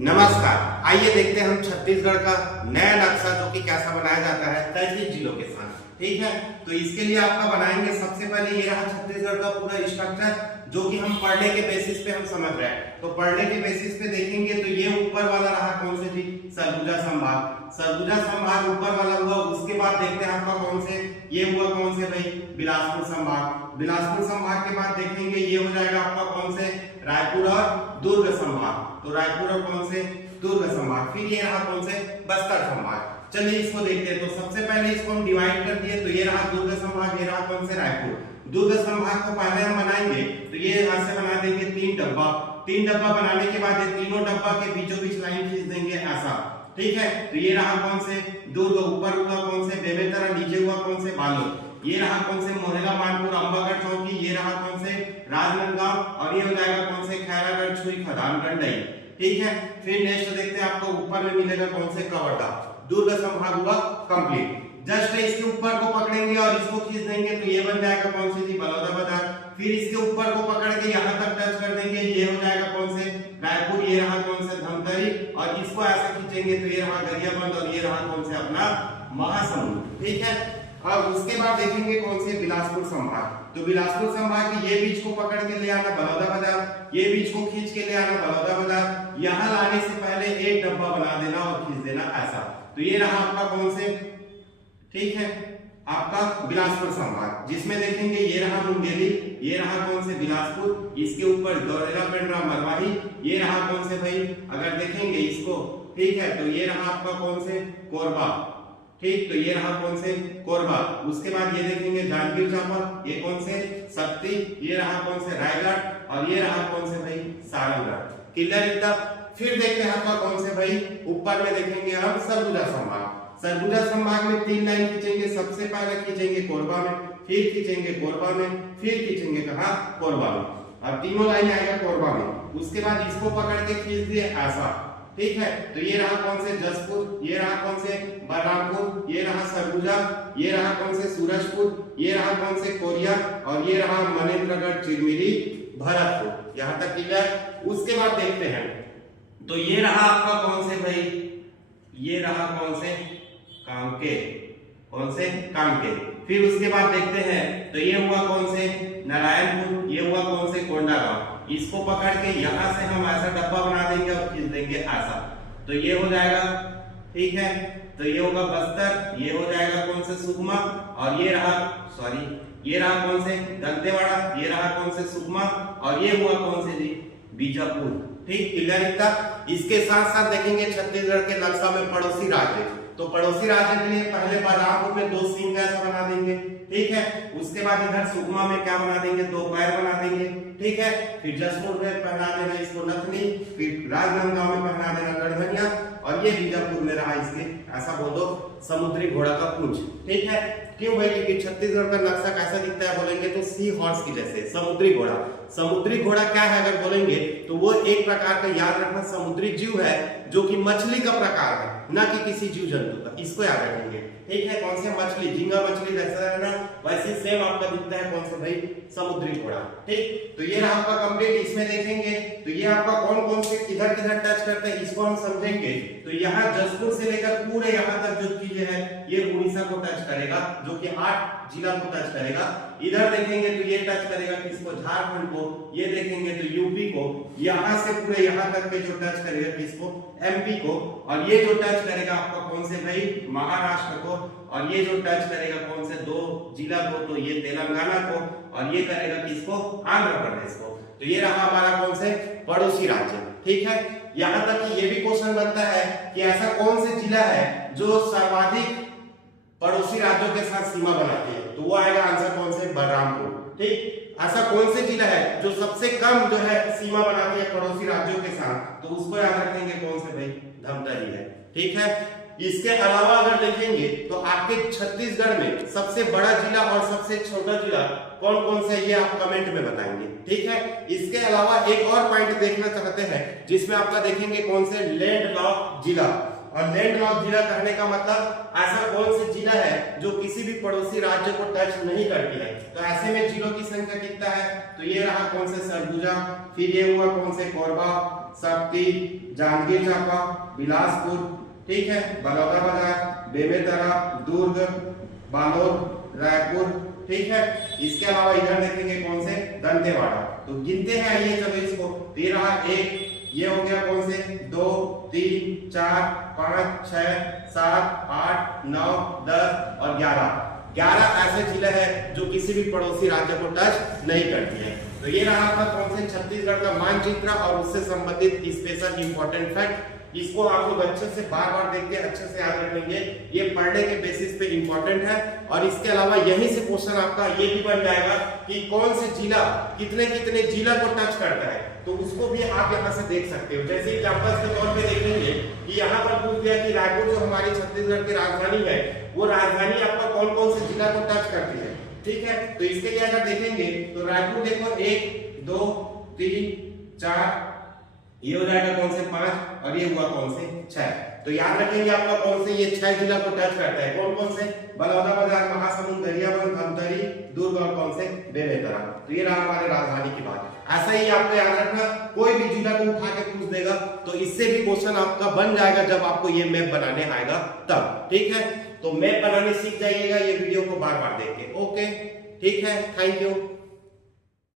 नमस्कार। आइए देखते हैं हम छत्तीसगढ़ का नया नक्शा जो कि कैसा बनाया जाता है 33 जिलों के साथ। ठीक है, तो इसके लिए आपका बनाएंगे सबसे पहले ये रहा छत्तीसगढ़ का पूरा स्ट्रक्चर जो कि हम पढ़ने के बेसिस पे हम समझ रहे हैं। तो पढ़ने के बेसिस पे देखेंगे तो ये ऊपर वाला रहा कौन से जी, सरगुजा संभाग। सरगुजा संभाग ऊपर वाला हुआ। उसके बाद देखते हैं आपका कौन से, ये हुआ कौन से भाई, बिलासपुर संभाग। बिलासपुर संभाग के बाद देखेंगे ये हो जाएगा आपका कौन से, रायपुर और दुर्ग संभाग। तो रायपुर और कौन से, दुर्ग संभाग। फिर ये रहा कौन से, बस्तर संभाग। चलिए इसको देखते हैं। तो सबसे पहले इसको हम डिवाइड कर दिए। तो ये रहा दुर्ग संभाग, ये रहा कौन से, रायपुर। दुर्ग संभाग को पहले हम बनाएंगे तो ये यहां से बना देंगे 3 डब्बा। 3 डब्बा बनाने के बाद ये तीनों डब्बा के बीचों बीच लाइन खींच देंगे ऐसा। ठीक है, तो ये रहा कौन से, दुर्ग। ऊपर हुआ कौन से, बेमेतरा। नीचे हुआ कौन से, बालोद। ये रहा कौन से, मोहला मानपुर, अंबागढ़ चौकी। ये रहा कौन से, राजनांदगांव। और ये हो जाएगा कौन से, खैरागढ़, छुई, खदान, गंडई। ठीक है, फिर नेक्स्ट देखते हैं आपको ऊपर में मिलेगा कौन से, कवर्धा। दुर्ग संभाग हुआ कंप्लीट। जस्ट इसके ऊपर को पकड़ेंगे और इसको खींच देंगे तो ये बन जाएगा कौन सी जी, बलौदाबाजार। फिर इसके ऊपर को पकड़ के यहाँ तक टच कर देंगे, ये हो जाएगा कौन से, रायपुर। ये रहा कौन से, धमतरी। और इसको ऐसा खींचेंगे तो ये रहा गरियाबंद। और ये रहा कौन से, अपना महासमुंद। ठीक है, अब उसके बाद देखेंगे कौन से, बिलासपुर संभाग। तो बिलासपुर संभाग के ये बीच को पकड़ के ले आना बलौदाबाजार, ये बीच को खींच के ले आना बलौदाबाजार। यहाँ लाने से पहले एक डब्बा बना देना और खींच देना ऐसा। तो ये रहा आपका कौन से, ठीक है, आपका बिलासपुर संभाग, जिसमें देखेंगे ये रहा मुंगेली। ये रहा कौन से, बिलासपुर। इसके ऊपर गौरेला, पेंड्रा, मरवाही। ये रहा कौन से भाई, अगर देखेंगे इसको, ठीक है, तो ये रहा आपका कौन से, कोरबा। ठीक, तो ये रहा कौन से, कोरबा। उसके बाद ये देखेंगे जांजगीर चांपा। ये कौन से, शक्ति। ये रहा कौन से, रायगढ़। और ये रहा कौन से भाई, सारंगगढ़। क्लियर इतना। फिर देखते हैं आपका कौन से भाई, ऊपर में देखेंगे हम सरगुजा संभाग। सरगुजा संभाग में 3 लाइन खींचेंगे। सबसे पहले खींचेंगे कोरबा में, फिर खींचेंगे कोरबा में, फिर खींचेंगे कहां, कोरबा में। और तीनों लाइन आएगा कोरबा में। उसके बाद इसको पकड़ के खींच दिए ऐसा। ठीक है, तो ये रहा कौन से, जसपुर। ये रहा कौन से, बलरामपुर। ये रहा सरगुजा। ये रहा कौन से, सूरजपुर। ये रहा कौन से, कोरिया। और ये रहा मनेन्द्रगढ़, चिरमिरी, भरतपुर। यहां तक क्लियर। उसके बाद देखते हैं तो ये रहा आपका कौन से भाई, ये रहा कौन से, कांके। कौन से, कांके। फिर उसके बाद देखते हैं तो ये हुआ कौन से, नारायणपुर। ये हुआ कौन से, कोंडागांव। इसको पकड़ के यहां से हम ऐसा डब्बा बना देंगे और खींच देंगे ऐसा। तो ये हो जाएगा, ठीक है, तो ये होगा बस्तर। ये हो जाएगा कौन से, सुकमा। और ये रहा, सॉरी, ये रहा कौन से, दंतेवाड़ा। ये रहा कौन से, सुकमा। और ये हुआ कौन से जी, बीजापुर। ठीक, क्लियर इतना। इसके साथ साथ देखेंगे छत्तीसगढ़ के नक्शा में पड़ोसी राज्य। तो पड़ोसी राज्य के लिए पहले बलरामपुर में 2 सींग ऐसा बना देंगे। ठीक है, उसके बाद इधर सुकमा में क्या बना देंगे, 2 पैर बना देंगे। ठीक है, फिर जसपुर में पहना देना इसको नथनी। फिर राजनांदगांव में पहना देना गढ़धनिया। और ये बीजापुर में रहा इसके, ऐसा बोल दो, समुद्री घोड़ा का पूंछ। ठीक है, क्यों भाई, क्योंकि छत्तीसगढ़ का नक्शा कैसा दिखता है बोलेंगे तो सी हॉर्स की जैसे, समुद्री घोड़ा। समुद्री घोड़ा क्या है अगर बोलेंगे तो वो एक प्रकार का, याद रखना, समुद्री जीव है जो कि मछली का प्रकार है, ना कि किसी जीव जंतु का। इसको याद रखेंगे। ठीक है, कौन से, मछली, झींगा मछली जैसा है ना, वैसे सेम आपका दिखता है कौन सा भाई, समुद्री घोड़ा। ठीक, तो ये रहा आपका कंप्लीट। इसमें देखेंगे तो ये आपका कौन कौन से किधर किधर टच करते हैं इसको हम समझेंगे। तो यहाँ जसपुर से लेकर पूरे यहाँ तक जो चीजें है ये उड़ीसा को टच करेगा, जो कि 8 जिला को टच करेगा। इधर देखेंगे तो ये टच करेगा किसको, झारखंड को। ये देखेंगे तो यूपी को। यहाँ से पूरे यहाँ तक के जो टच करेगा किसको, एमपी को। और ये जो टच करेगा आपका कौन से भाई, महाराष्ट्र को। और ये जो टच करेगा कौन से, 2 जिला को, तो ये तेलंगाना को। और ये करेगा किसको, आंध्र प्रदेश को। तो ये रहा हमारा कौन से, पड़ोसी राज्य। ठीक है, यहाँ तक कि ये भी क्वेश्चन बनता है कि ऐसा कौन से जिला है जो सर्वाधिक पड़ोसी राज्यों के साथ सीमा बनाती है। तो वो आएगा आंसर कौन से, बलरामपुर। ठीक, ऐसा कौन से जिला है जो सबसे कम जो है सीमा बनाती है पड़ोसी राज्यों के साथ, तो उसको याद रखेंगे कौन से भाई, धमतरी है। ठीक है, इसके अलावा अगर देखेंगे तो आपके छत्तीसगढ़ में सबसे बड़ा जिला और सबसे छोटा जिला कौन कौन सा है ये आप कमेंट में बताएंगे। ठीक है, इसके अलावा एक और पॉइंट देखना चाहते हैं जिसमें आपका देखेंगे कौन से, लैंड लॉक जिला। और लैंड लॉक जिला कहने का मतलब ऐसा कौन सा जिला है जो किसी भी पड़ोसी राज्य को टच नहीं करती है। तो ऐसे में जिलों की संख्या कितना है, तो ये रहा कौन से, सरगुजा। फिर ये हुआ कौन से, कोरबा, शक्ति, जांजगीर चांपा, बिलासपुर, ठीक है, बलौदाबाजार, बेमेतरा, दुर्ग, बालोद, रायपुर, ठीक है। इसके अलावा इधर देखेंगे कौन से, दंतेवाड़ा। तो गिनते हैं, आइए चलो इसको। तो ये रहा एक, ये हो गया कौन से, 2 3 4 5 6 7 8 9 10 और 11 ऐसे जिले हैं जो किसी भी पड़ोसी राज्य को टच नहीं करती है। तो ये रहा आपका कौन से, छत्तीसगढ़ का मानचित्र और उससे संबंधित स्पेशल इंपॉर्टेंट फैक्ट। इसको आप लोग अच्छे से बार बार देख के अच्छे से याद रखेंगे, ये पढ़ने के बेसिस पे इंपॉर्टेंट है। और इसके अलावा यहीं से क्वेश्चन आपका ये भी बन जाएगा कि कौन से जिला कितने कितने जिला को टच करता है, तो उसको भी आप यहाँ से देख सकते हो। जैसे एग्जांपल के तौर पे देखेंगे कि यहाँ पर पूछ दिया कि रायपुर जो हमारी छत्तीसगढ़ की राजधानी है, वो राजधानी आपका कौन कौन से जिला को टच करती है, ठीक है। तो इसके लिए अगर देखेंगे तो रायपुर देखो 1 2 3 4, ये हो जाएगा कौन से 5 और ये हुआ कौन से 6। तो याद रखेंगे आपका कौन से, ये 6 जिला को टच करता है। कौन कौन से, बलौदाबाजार, महासमुंद, गरियाबंद, धमतरी, दुर्ग और कौन से, बेमेतरा। तो ये रहा हमारे राजधानी की बात। ऐसा ही आपको याद रखना, कोई भी जिला को उठा के पूछ देगा तो इससे भी क्वेश्चन आपका बन जाएगा जब आपको ये मैप बनाने आएगा तब, ठीक है। तो मैप बनाने सीख जाइएगा ये वीडियो को बार बार देख के, ओके, ठीक है, थैंक यू।